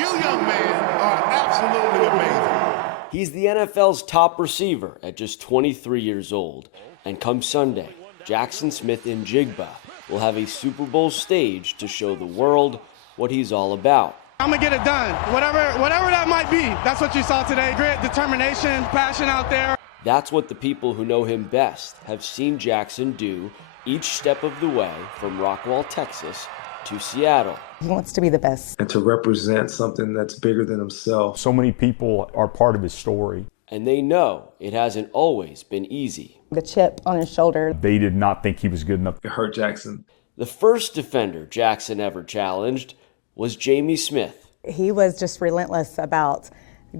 You young men are absolutely amazing. He's the NFL's top receiver at just 23 years old. And come Sunday, Jaxon Smith-Njigba will have a Super Bowl stage to show the world what he's all about. I'm going to get it done. Whatever that might be. That's what you saw today. Grit, determination, passion out there. That's what the people who know him best have seen Jaxon do each step of the way from Rockwall, Texas to Seattle. He wants to be the best. And to represent something that's bigger than himself. So many people are part of his story. And they know it hasn't always been easy. The chip on his shoulder. They did not think he was good enough. It hurt Jaxon. The first defender Jaxon ever challenged was Jamie Smith. He was just relentless about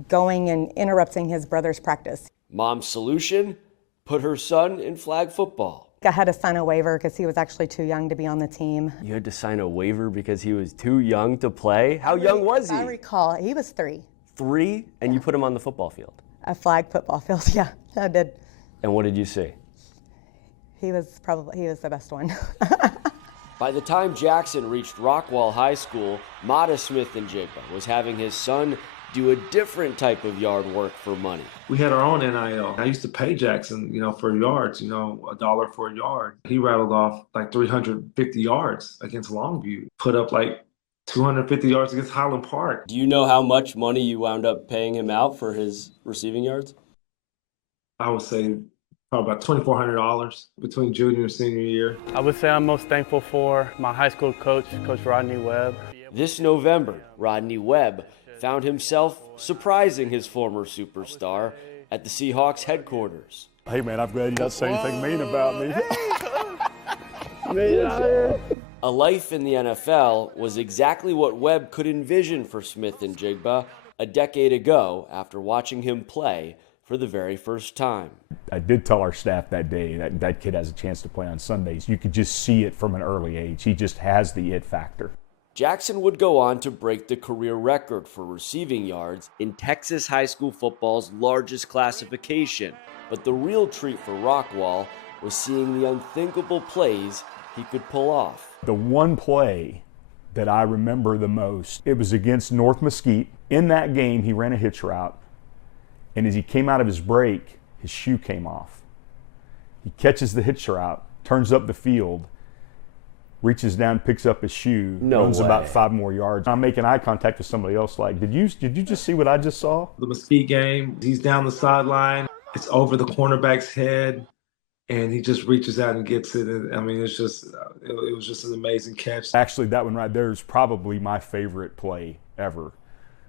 going and interrupting his brother's practice. Mom's solution? Put her son in flag football. I had to sign a waiver because he was actually too young to be on the team. You had to sign a waiver because he was too young to play? How young was he? I recall, he was 3. 3? And you put him on the football field? A flag football field, yeah, I did. And what did you see? He was the best one. By the time Jaxon reached Rockwall High School, Mata Smith-Njigba was having his son do a different type of yard work for money. We had our own NIL. I used to pay Jaxon, for yards, $1 for a yard. He rattled off like 350 yards against Longview, put up like 250 yards against Highland Park. Do you know how much money you wound up paying him out for his receiving yards? I would say probably about $2,400 between junior and senior year. I would say I'm most thankful for my high school coach, Coach Rodney Webb. This November, Rodney Webb found himself surprising his former superstar at the Seahawks headquarters. Hey man, I'm glad you don't say anything mean about me. A life in the NFL was exactly what Webb could envision for Smith-Njigba a decade ago after watching him play for the very first time. I did tell our staff that day that kid has a chance to play on Sundays. You could just see it from an early age. He just has the it factor. Jaxon would go on to break the career record for receiving yards in Texas high school football's largest classification. But the real treat for Rockwall was seeing the unthinkable plays he could pull off. The one play that I remember the most, it was against North Mesquite. In that game, he ran a hitch route, and as he came out of his break, his shoe came off. He catches the hitch route, turns up the field, reaches down, picks up his shoe, runs about 5 more yards. I'm making eye contact with somebody else like, did you just see what I just saw? The Mesquite game, he's down the sideline, it's over the cornerback's head, and he just reaches out and gets it. I mean, it was just an amazing catch. Actually, that one right there is probably my favorite play ever.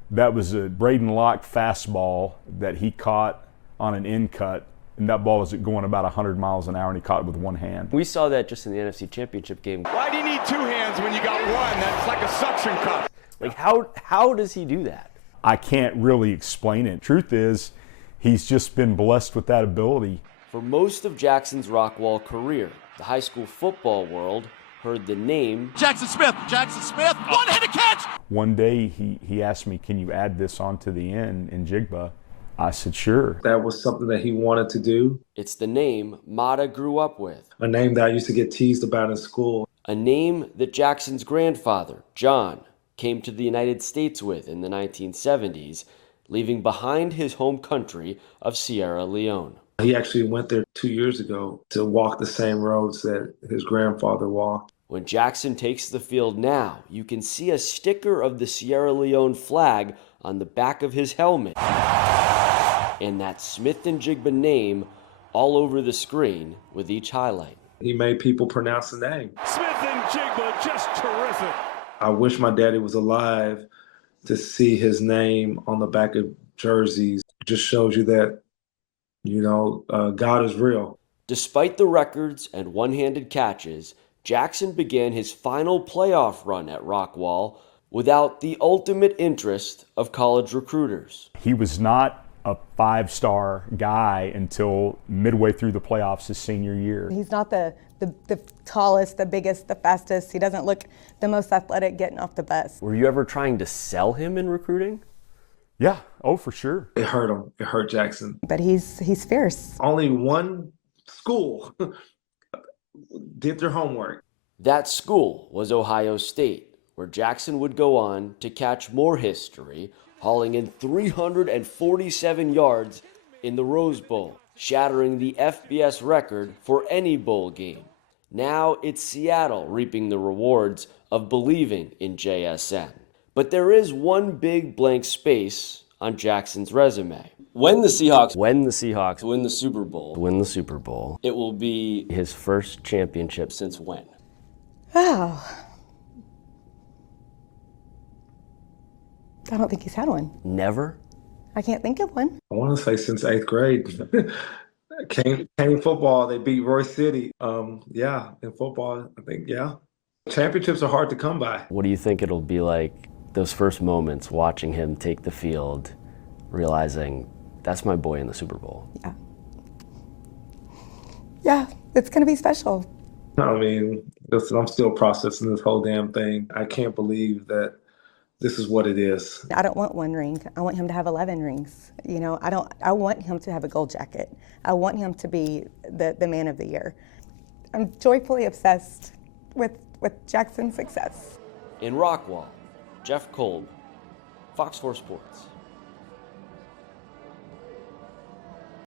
That was a Braden Locke fastball that he caught on an in cut, and that ball was going about 100 miles an hour, and he caught it with one hand. We saw that just in the NFC Championship game. Why do you need 2 hands when you got one? That's like a suction cup. Like, how does he do that? I can't really explain it. Truth is, he's just been blessed with that ability. For most of Jackson's Rockwall career, the high school football world heard the name Jaxon Smith, one-handed catch. One day he asked me, can you add this onto the end in Njigba? I said, sure. That was something that he wanted to do. It's the name Mata grew up with. A name that I used to get teased about in school. A name that Jackson's grandfather, John, came to the United States with in the 1970s, leaving behind his home country of Sierra Leone. He actually went there 2 years ago to walk the same roads that his grandfather walked. When Jaxon takes the field now, you can see a sticker of the Sierra Leone flag on the back of his helmet. And that Smith-Njigba name all over the screen with each highlight. He made people pronounce the name. Smith-Njigba, just terrific. I wish my daddy was alive to see his name on the back of jerseys. It just shows you that, God is real. Despite the records and one-handed catches, Jaxon began his final playoff run at Rockwall without the ultimate interest of college recruiters. He was not a 5-star guy until midway through the playoffs his senior year. He's not the tallest, the biggest, the fastest. He doesn't look the most athletic getting off the bus. Were you ever trying to sell him in recruiting? Yeah, for sure. It hurt him. It hurt Jaxon. But he's fierce. Only one school did their homework. That school was Ohio State, where Jaxon would go on to catch more history, hauling in 347 yards in the Rose Bowl, shattering the FBS record for any bowl game. Now it's Seattle reaping the rewards of believing in JSN. But there is one big blank space on Jaxon's resume. When the Seahawks win the Super Bowl, it will be his first championship since when? Oh. I don't think he's had one. Never? I can't think of one. I want to say since 8th grade. Came football, they beat Roy City. Yeah, in football, I think, yeah. Championships are hard to come by. What do you think it'll be like, those first moments watching him take the field, realizing that's my boy in the Super Bowl? Yeah. Yeah, it's going to be special. I mean, listen, I'm still processing this whole damn thing. I can't believe that this is what it is. I don't want one ring. I want him to have 11 rings. You know, I want him to have a gold jacket. I want him to be the man of the year. I'm joyfully obsessed with Jaxon's success. In Rockwall, Jeff Kolb, Fox 4 Sports.